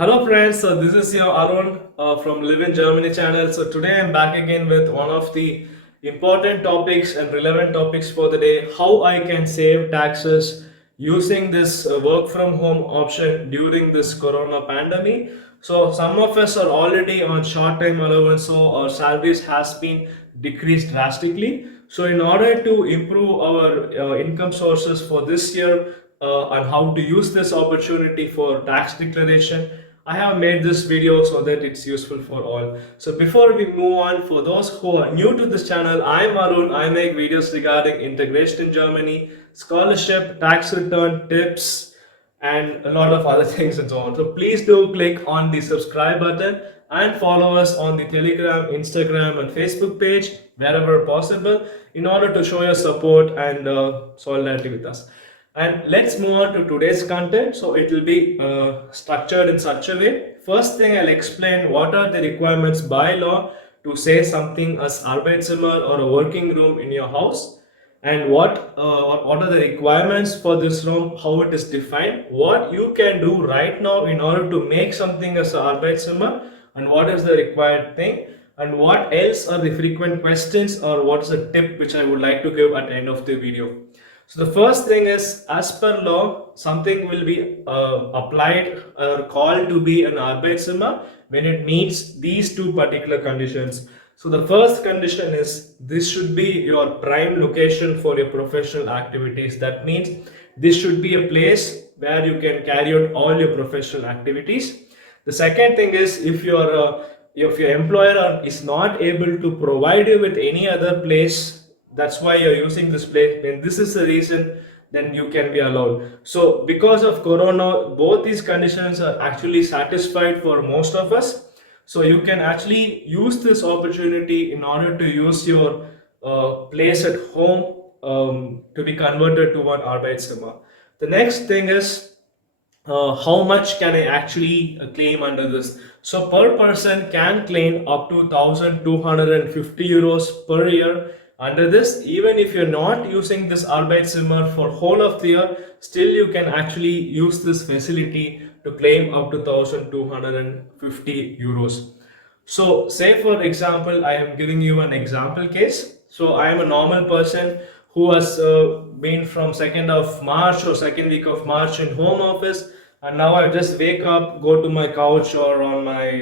Hello friends, so this is your Arun from Live in Germany channel. So today I'm back again with one of the important topics and relevant topics for the day, how I can save taxes using this work from home option during this corona pandemic. So some of us are already on short time allowance, so our salaries has been decreased drastically. So in order to improve our income sources for this year and how to use this opportunity for tax declaration, I have made this video so that it's useful for all. So before we move on, for those who are new to this channel, I'm Arun. I make videos regarding integration in Germany, scholarship, tax return tips, and a lot of other things and so on. So please do click on the subscribe button and follow us on the Telegram, Instagram, and Facebook page wherever possible in order to show your support and solidarity with us. And let's move on to today's content. So it will be structured in such a way. First thing, I'll explain what are the requirements by law to say something as arbeits zimmer or a working room in your house, and what are the requirements for this room, how it is defined, what you can do right now in order to make something as a arbeits zimmer, and what is the required thing, and what else are the frequent questions, or what is the tip which I would like to give at the end of the video. So the first thing is, as per law, something will be applied or called to be an Arbeitszimmer when it meets these two particular conditions. So the first condition is this should be your prime location for your professional activities. That means this should be a place where you can carry out all your professional activities. The second thing is, if your employer is not able to provide you with any other place, that's why you're using this place, then this is the reason, then you can be allowed. So because of corona, both these conditions are actually satisfied for most of us. So you can actually use this opportunity in order to use your place at home to be converted to one arbeitszimmer. The next thing is, how much can I actually claim under this? So per person can claim up to 1,250 euros per year under this. Even if you're not using this Arbeitszimmer for whole of the year, still you can actually use this facility to claim up to 1,250 euros. So say for example, I am giving you an example case. So I am a normal person who has been from 2nd of March or second week of March in home office, and now I just wake up, go to my couch or on my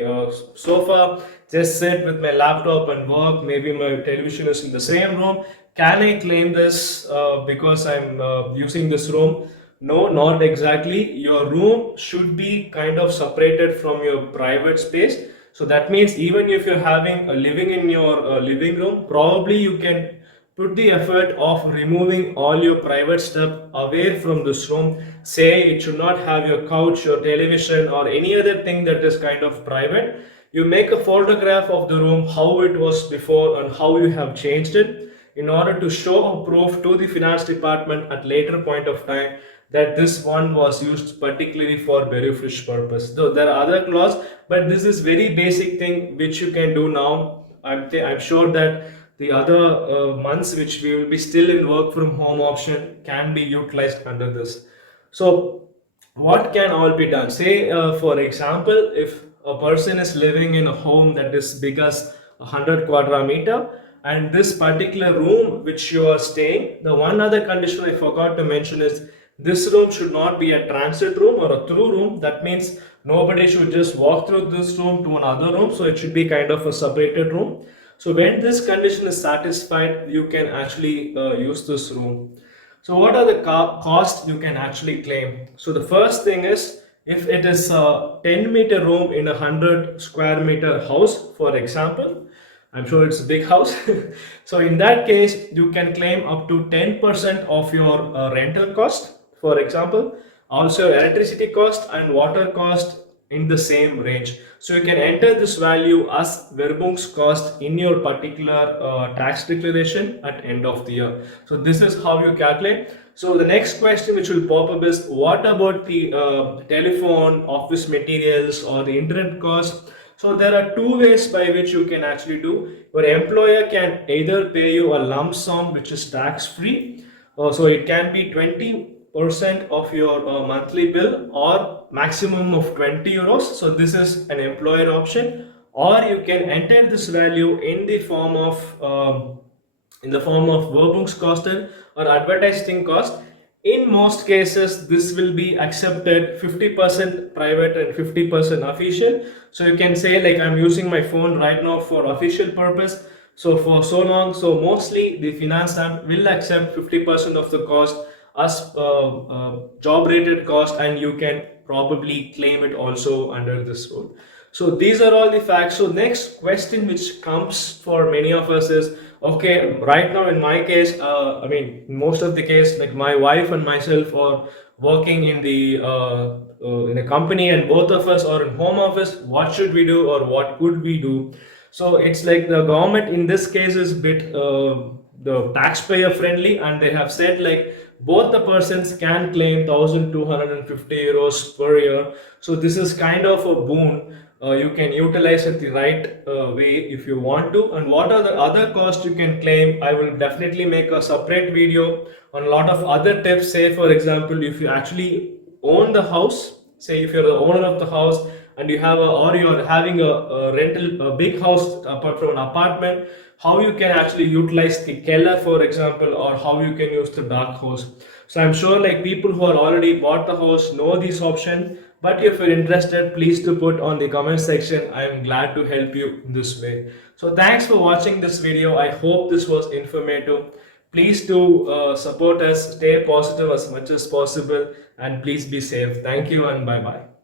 sofa, just sit with my laptop and work. Maybe my television is in the same room. Can I claim this because I'm using this room? No, not exactly. Your room should be kind of separated from your private space. So that means even if you're having a living in your living room, probably you can put the effort of removing all your private stuff away from this room. Say it should not have your couch, your television, or any other thing that is kind of private. You make a photograph of the room, how it was before and how you have changed it, in order to show a proof to the finance department at later point of time that this one was used particularly for beneficial purpose. Though there are other clause, but this is very basic thing which you can do now. I'm sure that the other months which we will be still in work from home option can be utilized under this. So what can all be done? Say for example, if a person is living in a home that is big as 100 quadrat, and this particular room which you are staying, the one other condition I forgot to mention is this room should not be a transit room or a through room. That means nobody should just walk through this room to another room, so it should be kind of a separated room. So when this condition is satisfied, you can actually use this room. So what are the costs you can actually claim? So the first thing is, if it is a 10-meter room in a 100 square meter house, for example, I'm sure it's a big house. So in that case, you can claim up to 10% of your rental cost, for example, also electricity cost and water cost in the same range. So you can enter this value as Werbungskost in your particular tax declaration at end of the year. So this is how you calculate. So the next question which will pop up is, what about the telephone, office materials, or the internet cost? So there are two ways by which you can actually do. Your employer can either pay you a lump sum which is tax free. So it can be 20 50% of your monthly bill or maximum of 20 euros. So this is an employer option, or you can enter this value in the form of WERBUNGSKOSTEN or advertising cost. In most cases, this will be accepted 50% private and 50% official. So you can say like I'm using my phone right now for official purpose. So for so long, so mostly the finance app will accept 50% of the cost as job rated cost, and you can probably claim it also under this rule. So these are all the facts. So next question which comes for many of us is, okay, right now in my case, I mean, most of the case, like my wife and myself are working in the in a company, and both of us are in home office. What should we do, or what could we do? So it's like the government in this case is bit the taxpayer friendly, and they have said like both the persons can claim 1,250 euros per year. So this is kind of a boon. You can utilize it the right way if you want to. And what are the other costs you can claim? I will definitely make a separate video on a lot of other tips. Say for example, if you actually own the house, say if you're the owner of the house and you have or you're having a rental, a big house apart from an apartment, how you can actually utilize the keller, for example, or how you can use the dark house. So I'm sure like people who are already bought the house know this option, but if you're interested, please do put on the comment section. I'm glad to help you in this way. So thanks for watching this video. I hope this was informative. Please do support us, stay positive as much as possible, and please be safe. Thank you and bye bye.